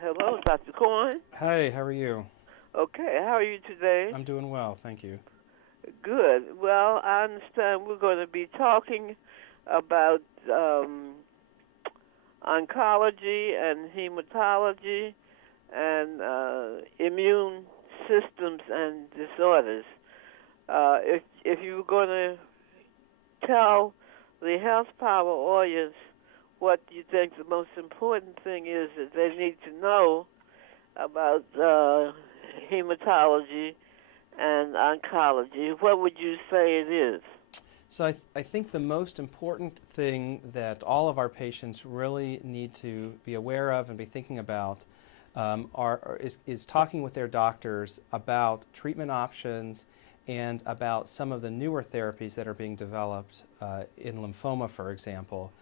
Hello, Dr. Cohen. Hey, how are you? Okay, how are you today? I'm doing well, thank you. Good. Well, I understand we're going to be talking about oncology and hematology and immune systems and disorders. If you were going to tell the Health Power audience what you think the most important thing is that they need to know about hematology and oncology, what would you say it is? So I think the most important thing that all of our patients really need to be aware of and be thinking about is talking with their doctors about treatment options and about some of the newer therapies that are being developed in lymphoma, for example.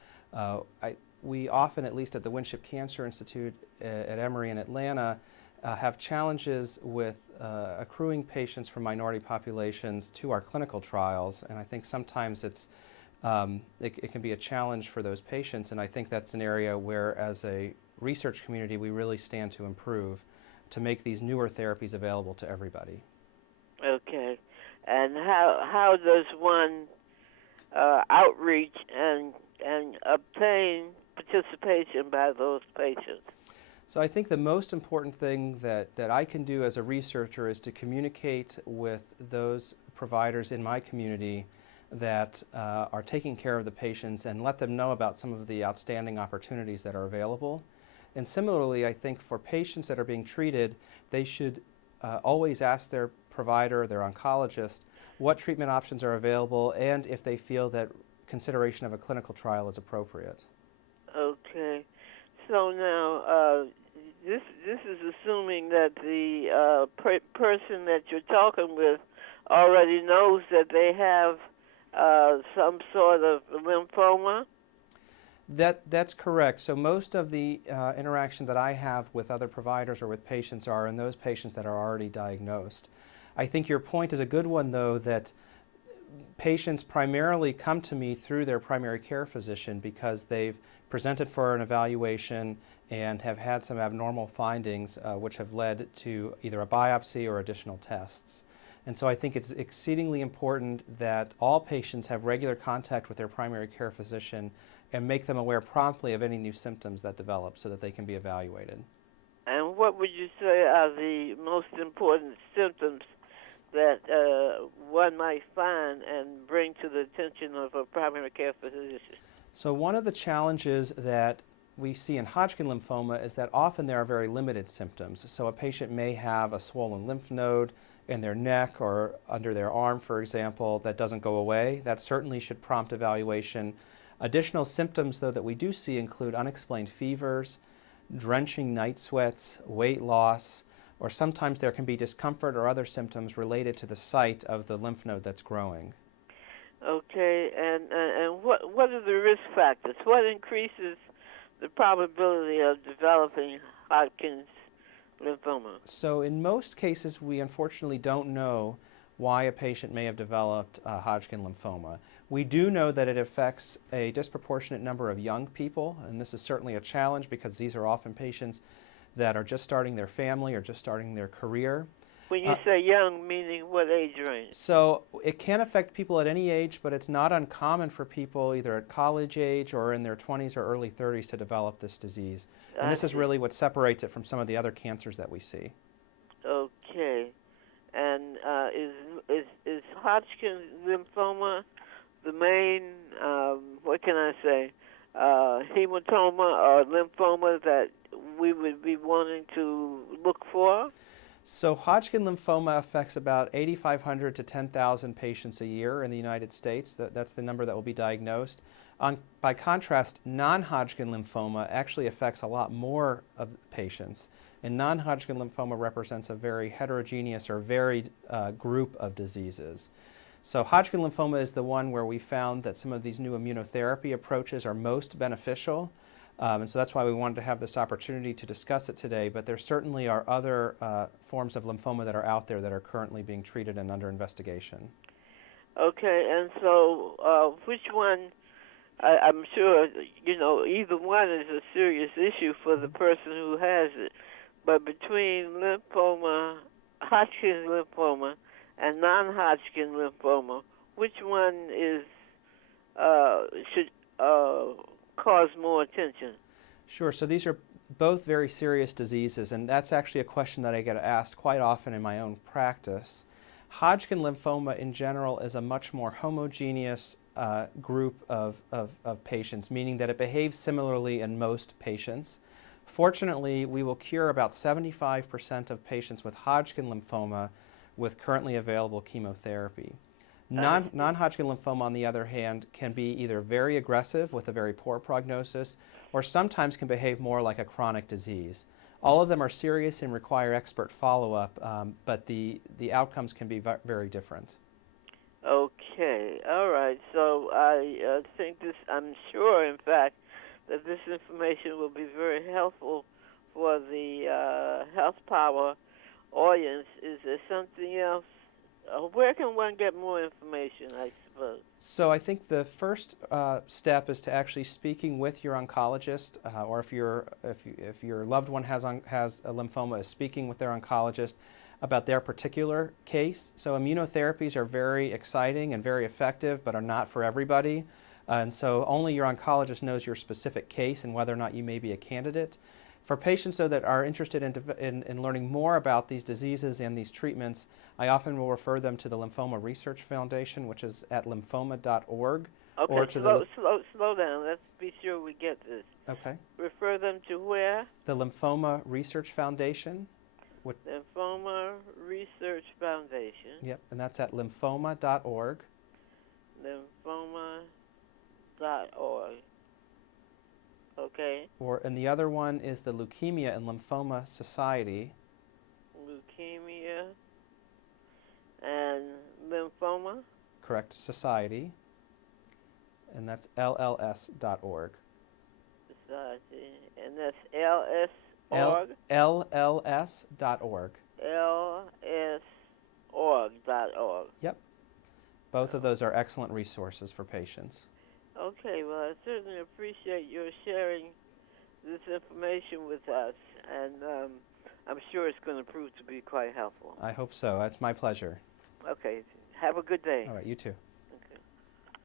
We often, at least at the Winship Cancer Institute at Emory in Atlanta, have challenges with accruing patients from minority populations to our clinical trials, and I think sometimes it can be a challenge for those patients, and I think that's an area where, as a research community, we really stand to improve to make these newer therapies available to everybody. Okay. And how does one outreach and obtain participation by those patients? So I think the most important thing that I can do as a researcher is to communicate with those providers in my community that are taking care of the patients and let them know about some of the outstanding opportunities that are available. And similarly, I think for patients that are being treated, they should always ask their provider, their oncologist, what treatment options are available and if they feel that consideration of a clinical trial is appropriate. Okay. So now, this is assuming that the person that you're talking with already knows that they have some sort of lymphoma. That's correct. So most of the interaction that I have with other providers or with patients are in those patients that are already diagnosed. I think your point is a good one, though, that patients primarily come to me through their primary care physician because they've presented for an evaluation and have had some abnormal findings which have led to either a biopsy or additional tests. And so I think it's exceedingly important that all patients have regular contact with their primary care physician and make them aware promptly of any new symptoms that develop so that they can be evaluated. And what would you say are the most important symptoms that one might find and bring to the attention of a primary care physician? So one of the challenges that we see in Hodgkin lymphoma is that often there are very limited symptoms. So a patient may have a swollen lymph node in their neck or under their arm, for example, that doesn't go away. That certainly should prompt evaluation. Additional symptoms, though, that we do see include unexplained fevers, drenching night sweats, weight loss, or sometimes there can be discomfort or other symptoms related to the site of the lymph node that's growing. Okay, and what are the risk factors? What increases the probability of developing Hodgkin's lymphoma? So in most cases, we unfortunately don't know why a patient may have developed Hodgkin lymphoma. We do know that it affects a disproportionate number of young people, and this is certainly a challenge because these are often patients that are just starting their family or just starting their career. When you say young, meaning what age range? So it can affect people at any age, but it's not uncommon for people either at college age or in their 20s or early 30s to develop this disease. And this is really what separates it from some of the other cancers that we see. Okay. And is Hodgkin lymphoma the main, what can I say, hematoma or lymphoma that we would be wanting to look for? So Hodgkin lymphoma affects about 8,500 to 10,000 patients a year in the United States. That's the number that will be diagnosed. By contrast, non-Hodgkin lymphoma actually affects a lot more of patients. And non-Hodgkin lymphoma represents a very heterogeneous or varied group of diseases. So Hodgkin lymphoma is the one where we found that some of these new immunotherapy approaches are most beneficial. And so that's why we wanted to have this opportunity to discuss it today. But there certainly are other forms of lymphoma that are out there that are currently being treated and under investigation. Okay, and so which one I'm sure, either one is a serious issue for the person who has it. But between lymphoma, Hodgkin lymphoma, and non-Hodgkin lymphoma, which one should cause more attention? Sure. So these are both very serious diseases, and that's actually a question that I get asked quite often in my own practice. Hodgkin lymphoma in general is a much more homogeneous group of patients, meaning that it behaves similarly in most patients. Fortunately, we will cure about 75% of patients with Hodgkin lymphoma with currently available chemotherapy. Non-Hodgkin lymphoma, on the other hand, can be either very aggressive with a very poor prognosis, or sometimes can behave more like a chronic disease. All of them are serious and require expert follow-up, but the outcomes can be very different. Okay, all right. So I think I'm sure, in fact, that this information will be very helpful for the Health Power audience. Is there something else? Where can one get more information, I suppose? So I think the first step is to actually speaking with your oncologist, or if your loved one has a lymphoma, is speaking with their oncologist about their particular case. So immunotherapies are very exciting and very effective, but are not for everybody. And so only your oncologist knows your specific case and whether or not you may be a candidate. For patients, though, that are interested in learning more about these diseases and these treatments, I often will refer them to the Lymphoma Research Foundation, which is at lymphoma.org. Okay, or to slow down. Let's be sure we get this. Okay. Refer them to where? The Lymphoma Research Foundation. Lymphoma Research Foundation. Yep, and that's at lymphoma.org. Lymphoma.org. Okay. And the other one is the Leukemia and Lymphoma Society. Leukemia and Lymphoma? Correct, Society. And that's lls.org. Society. And that's ls.org? lls.org. lsorg.org. Yep. Both of those are excellent resources for patients. Okay, well, I certainly appreciate your sharing this information with us, and I'm sure it's going to prove to be quite helpful. I hope so. It's my pleasure. Okay, have a good day. All right, you too.